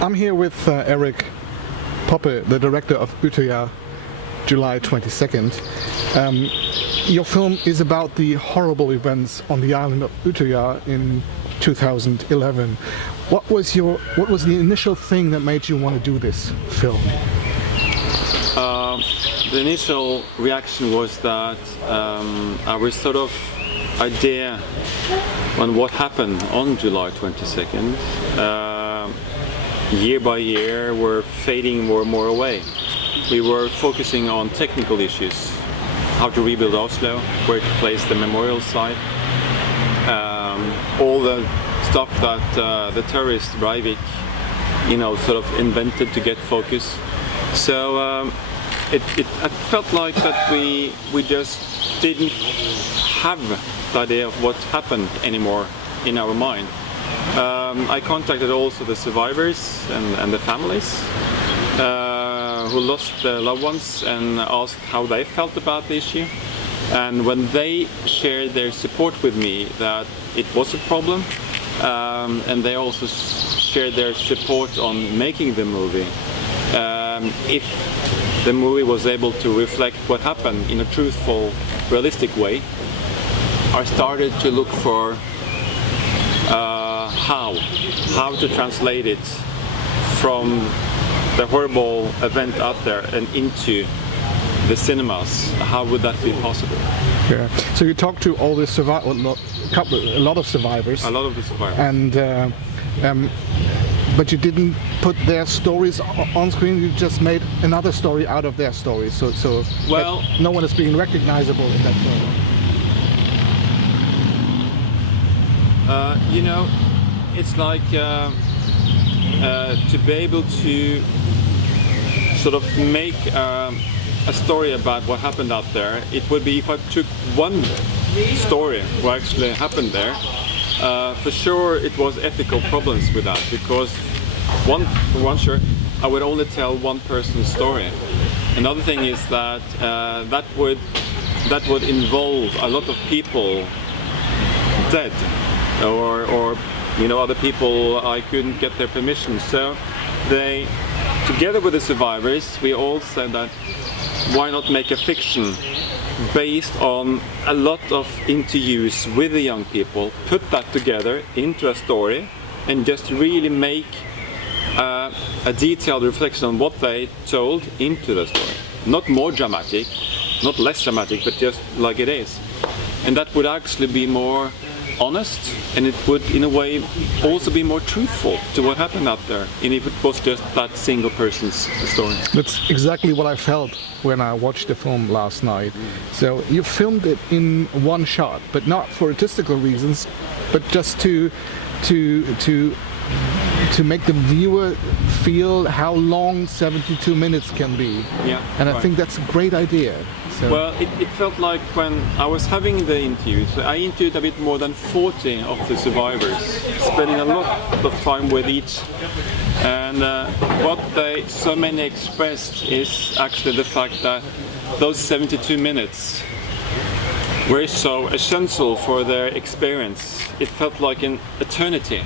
I'm here with Erik Poppe, the director of UTØYA, July 22nd. Your film is about the horrible events on the island of Utøya in 2011. What was the initial thing that made you want to do this film? The initial reaction was that our sort of idea on what happened on July 22nd, year by year, were fading more and more away. We were focusing on technical issues, how to rebuild Oslo, where to place the memorial site, all the stuff that the terrorist Breivik, sort of invented to get focus. So it felt like that we just didn't have the idea of what happened anymore in our mind. I contacted also the survivors and the families who lost their loved ones and asked how they felt about the issue. And when they shared their support with me that it was a problem, and they also shared their support on making the movie, if the movie was able to reflect what happened in a truthful, realistic way, I started to look for how to translate it from the horrible event out there and into the cinemas. How would that be possible? Yeah. So you talked to all the a lot of survivors. A lot of the survivors. And but you didn't put their stories on screen. You just made another story out of their stories. So well, no one is being recognizable in that film. It's like to be able to sort of make a story about what happened out there. It would be if I took one story what actually happened there. For sure it was ethical problems with that, because I would only tell one person's story. Another thing is that that would involve a lot of people dead, or other people I couldn't get their permission. So they, together with the survivors, we all said that why not make a fiction based on a lot of interviews with the young people, put that together into a story and just really make a detailed reflection on what they told into the story. Not more dramatic, not less dramatic, but just like it is. And that would actually be more honest, and it would in a way also be more truthful to what happened out there, and if it was just that single person's story. That's exactly what I felt when I watched the film last night. So you filmed it in one shot, but not for artistical reasons, but just to make the viewer feel how long 72 minutes can be. Yeah, and I right. think that's a great idea. So. Well, it felt like when I was having the interviews, I interviewed a bit more than 40 of the survivors, spending a lot of time with each. And what so many expressed is actually the fact that those 72 minutes were so essential for their experience. It felt like an eternity.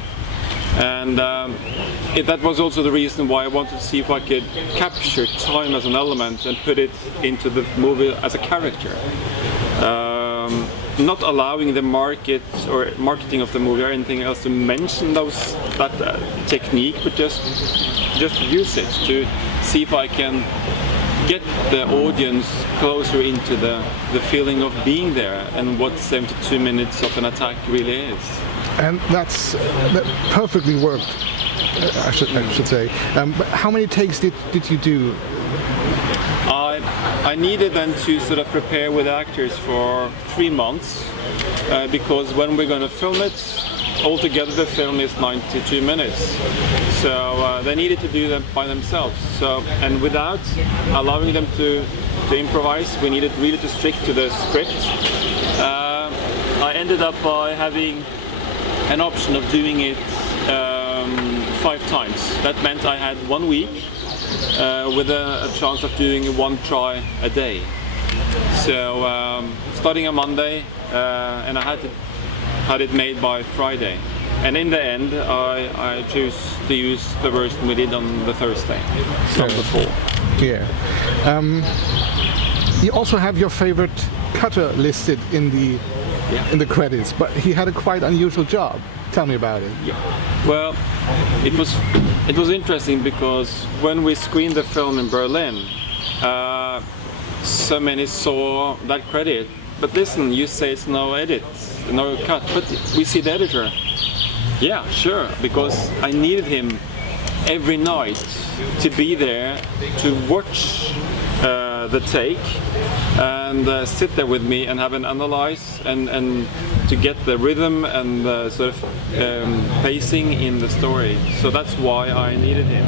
And that was also the reason why I wanted to see if I could capture time as an element and put it into the movie as a character. Not allowing the marketing of the movie or anything else to mention that technique, but just use it to see if I can get the audience closer into the feeling of being there and what 72 minutes of an attack really is. And that perfectly worked, I should say. But how many takes did you do? I needed then to sort of prepare with actors for 3 months, because when we're going to film it, altogether the film is 92 minutes. So they needed to do that by themselves. So, and without allowing them to improvise, we needed really to stick to the script. I ended up by having an option of doing it 5 times. That meant I had 1 week with a chance of doing 1 try a day. So starting on Monday, and I had it made by Friday. And in the end, I choose to use the version we did on the Thursday, not before. Yeah. You also have your favorite cutter listed in the credits, but he had a quite unusual job. Tell me about it. Yeah. Well, it was interesting because when we screened the film in Berlin, so many saw that credit. But listen, you say it's no edit, no cut, but we see the editor. Yeah, sure, because I needed him every night to be there to watch the take and sit there with me and have an analyze and to get the rhythm and the sort of pacing in the story. So that's why I needed him.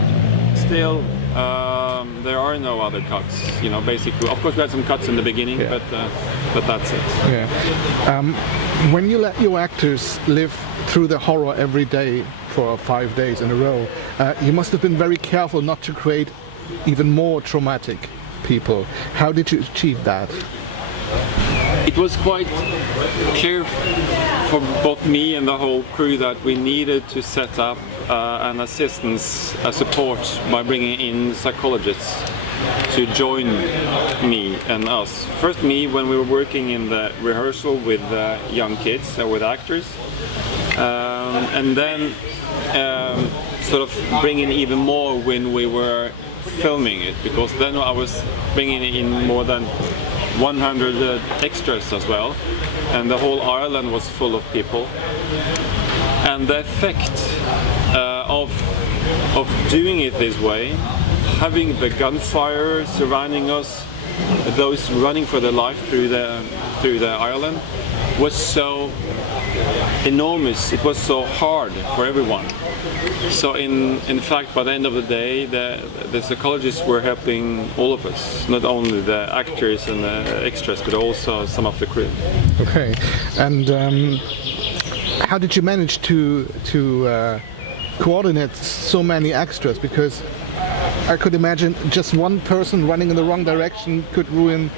Still, there are no other cuts, you know, basically. Of course we had some cuts in the beginning, but that's it. Yeah. When you let your actors live through the horror every day for 5 days in a row, you must have been very careful not to create even more traumatic people. How did you achieve that? It was quite clear for both me and the whole crew that we needed to set up an assistance, a support by bringing in psychologists to join me and us. First me when we were working in the rehearsal with young kids, with actors, and then sort of bringing even more when we were filming it, because then I was bringing in more than 100 extras as well, and the whole island was full of people. And the effect of doing it this way, having the gunfire surrounding us, those running for their life through the island, was so enormous. It was so hard for everyone. So in fact, by the end of the day, the psychologists were helping all of us, not only the actors and the extras, but also some of the crew. Okay, and how did you manage to coordinate so many extras? Because I could imagine just one person running in the wrong direction could ruin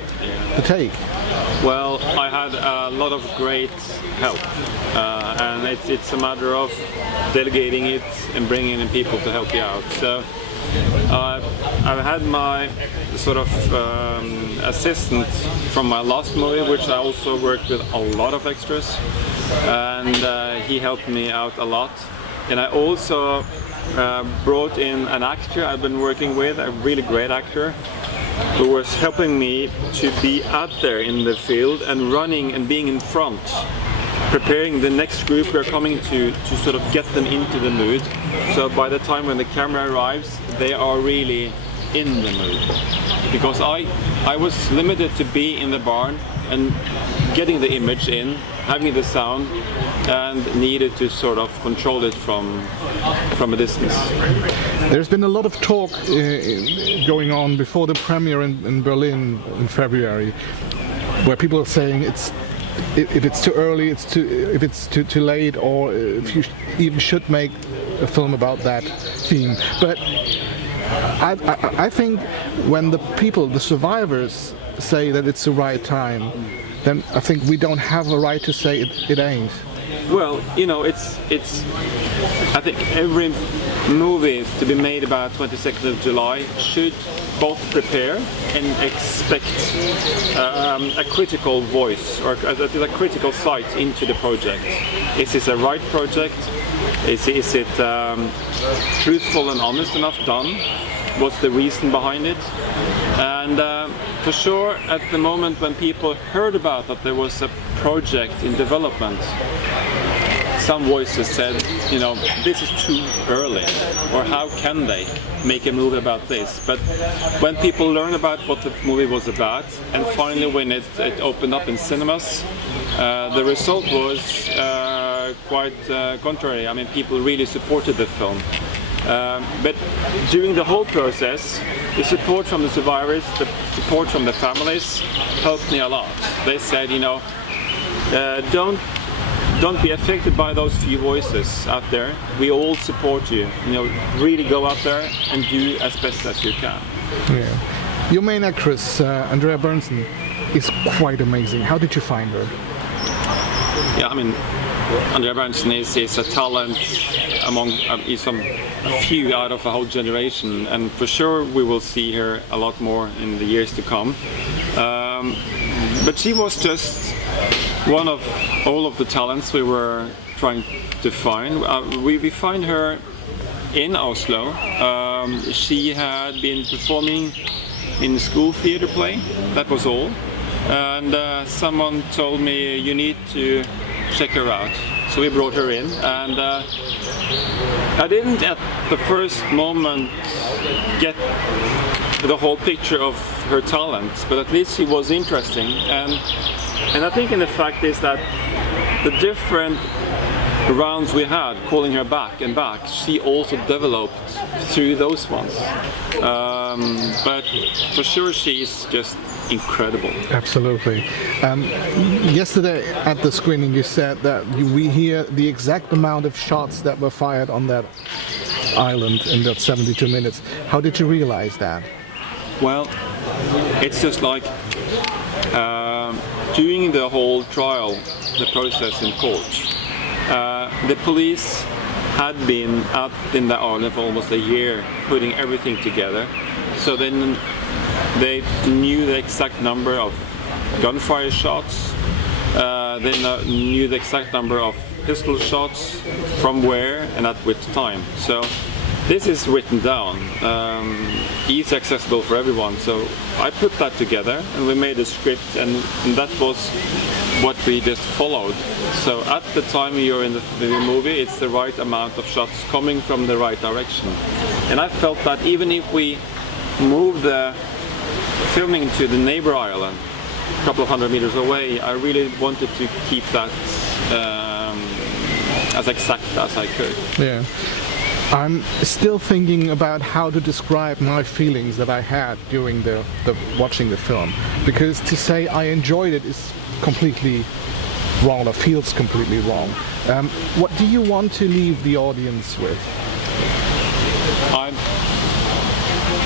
the take. Well, I had a lot of great help, and it's a matter of delegating it and bringing in people to help you out. So I've had my sort of assistant from my last movie, which I also worked with a lot of extras, and he helped me out a lot. And I also brought in an actor I've been working with, a really great actor, who was helping me to be out there in the field and running and being in front, preparing the next group we're coming to sort of get them into the mood. So by the time when the camera arrives, they are really in the mood. Because I was limited to be in the barn and getting the image in, having the sound, and needed to sort of control it from a distance. There's been a lot of talk going on before the premiere in Berlin in February, where people are saying if it's too early, if it's too late, or if you even should make a film about that theme. But I think when the survivors say that it's the right time, then I think we don't have a right to say it ain't. Well, you know, it's. I think every movie to be made about 22nd of July should both prepare and expect a critical voice or a critical sight into the project. Is this a right project? Is it truthful and honest enough done? What's the reason behind it? And for sure, at the moment when people heard about that there was a project in development, some voices said, you know, this is too early, or how can they make a movie about this? But when people learn about what the movie was about, and finally when it opened up in cinemas, the result was quite contrary. I mean, people really supported the film. But during the whole process, the support from the survivors, the support from the families helped me a lot. They said, you know, don't be affected by those few voices out there. We all support you. You know, really go out there and do as best as you can. Yeah. Your main actress, Andrea Berntzen, is quite amazing. How did you find her? Yeah, I mean, Andrea Berntzen is a talent among a few out of a whole generation, and for sure we will see her a lot more in the years to come. But she was just one of all of the talents we were trying to find. We find her in Oslo. She had been performing in the school theater play, that was all. And someone told me, you need to check her out. So we brought her in, and I didn't at the first moment get the whole picture of her talent, but at least she was interesting. And I think in the fact is that the different rounds we had, calling her back and back, she also developed through those ones. But for sure she's just incredible. Absolutely. Yesterday at the screening you said that we hear the exact amount of shots that were fired on that island in that 72 minutes. How did you realize that? Well, it's just like during the whole trial, the process in court, the police had been out in the island for almost a year putting everything together. So then they knew the exact number of gunfire shots, they knew the exact number of pistol shots, from where and at which time. So this is written down, easy accessible for everyone. So I put that together and we made a script, and that was what we just followed. So at the time you're in the movie, it's the right amount of shots coming from the right direction. And I felt that even if we moved the filming to the neighbor island, a couple of hundred meters away, I really wanted to keep that as exact as I could. Yeah. I'm still thinking about how to describe my feelings that I had during the watching the film, because to say I enjoyed it is completely wrong, or feels completely wrong. What do you want to leave the audience with?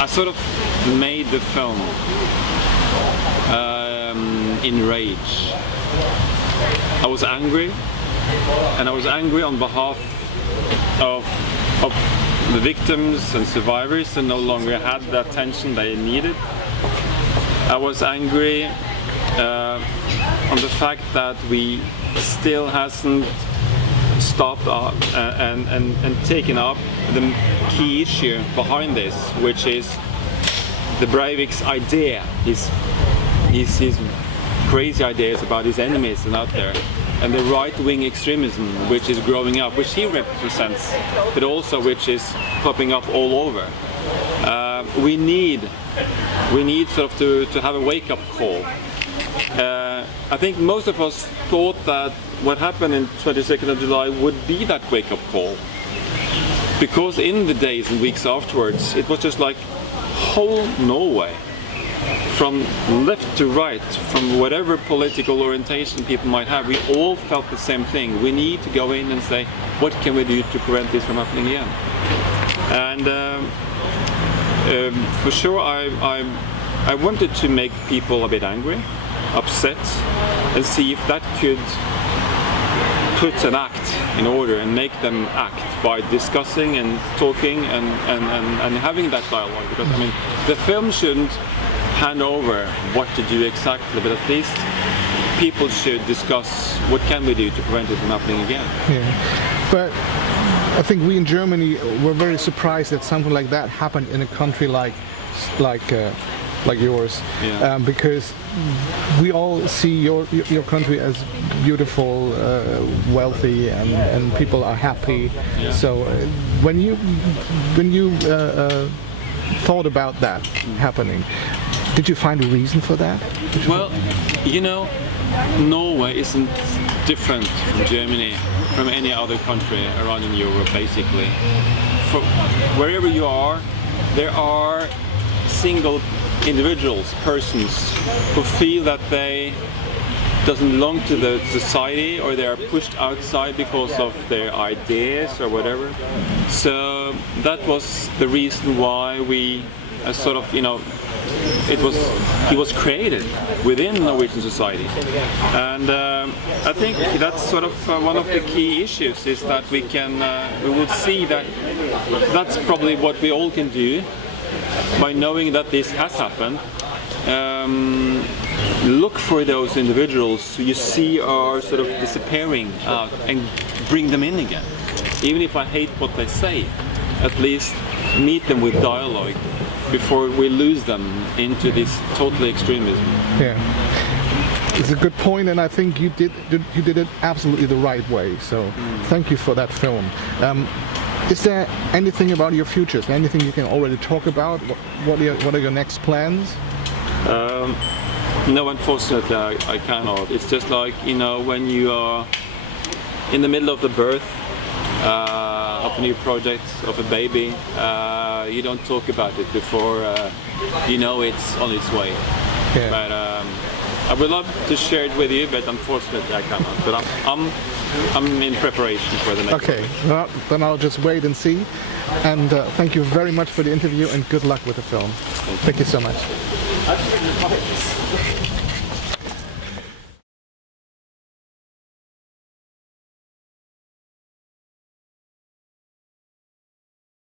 I sort of made the film in rage. I was angry, and I was angry on behalf of the victims and survivors who no longer had the attention they needed. I was angry on the fact that we still hasn't stopped up and taken up the key issue behind this, which is the Breivik's idea, his crazy ideas about his enemies and out there, and the right-wing extremism which is growing up, which he represents, but also which is popping up all over. We need sort of to have a wake-up call. I think most of us thought that what happened in 22nd of July would be that wake-up call, because in the days and weeks afterwards, it was just like whole Norway, from left to right, from whatever political orientation people might have, we all felt the same thing. We need to go in and say, what can we do to prevent this from happening again? And for sure, I wanted to make people a bit angry, upset, and see if that could put an act in order and make them act by discussing and talking and having that dialogue. Because I mean, the film shouldn't hand over what to do exactly, but at least people should discuss what can we do to prevent it from happening again. Yeah. But I think we in Germany were very surprised that something like that happened in a country like yours, Yeah. because we all see your country as beautiful, wealthy, and people are happy. Yeah. So when you thought about that happening, did you find a reason for that? Well, you know, Norway isn't different from Germany, from any other country around in Europe, basically. For wherever you are, there are single individuals, persons, who feel that they doesn't belong to the society, or they are pushed outside because of their ideas or whatever. So that was the reason why we a sort of, he was created within Norwegian society, and I think that's sort of one of the key issues is that we will see that that's probably what we all can do by knowing that this has happened. Look for those individuals who you see are sort of disappearing out and bring them in again. Even if I hate what they say, at least meet them with dialogue before we lose them into this totally extremism. Yeah, it's a good point, and I think you did it absolutely the right way. So thank you for that film. Is there anything about your futures? Anything you can already talk about? What are your next plans? No, unfortunately, I cannot. It's just like, when you are in the middle of the birth of a new project, of a baby, you don't talk about it before it's on its way. Yeah. But I would love to share it with you, but unfortunately I cannot. But I'm in preparation for the next. Okay, well, then I'll just wait and see. And thank you very much for the interview, and good luck with the film. Thank you so much.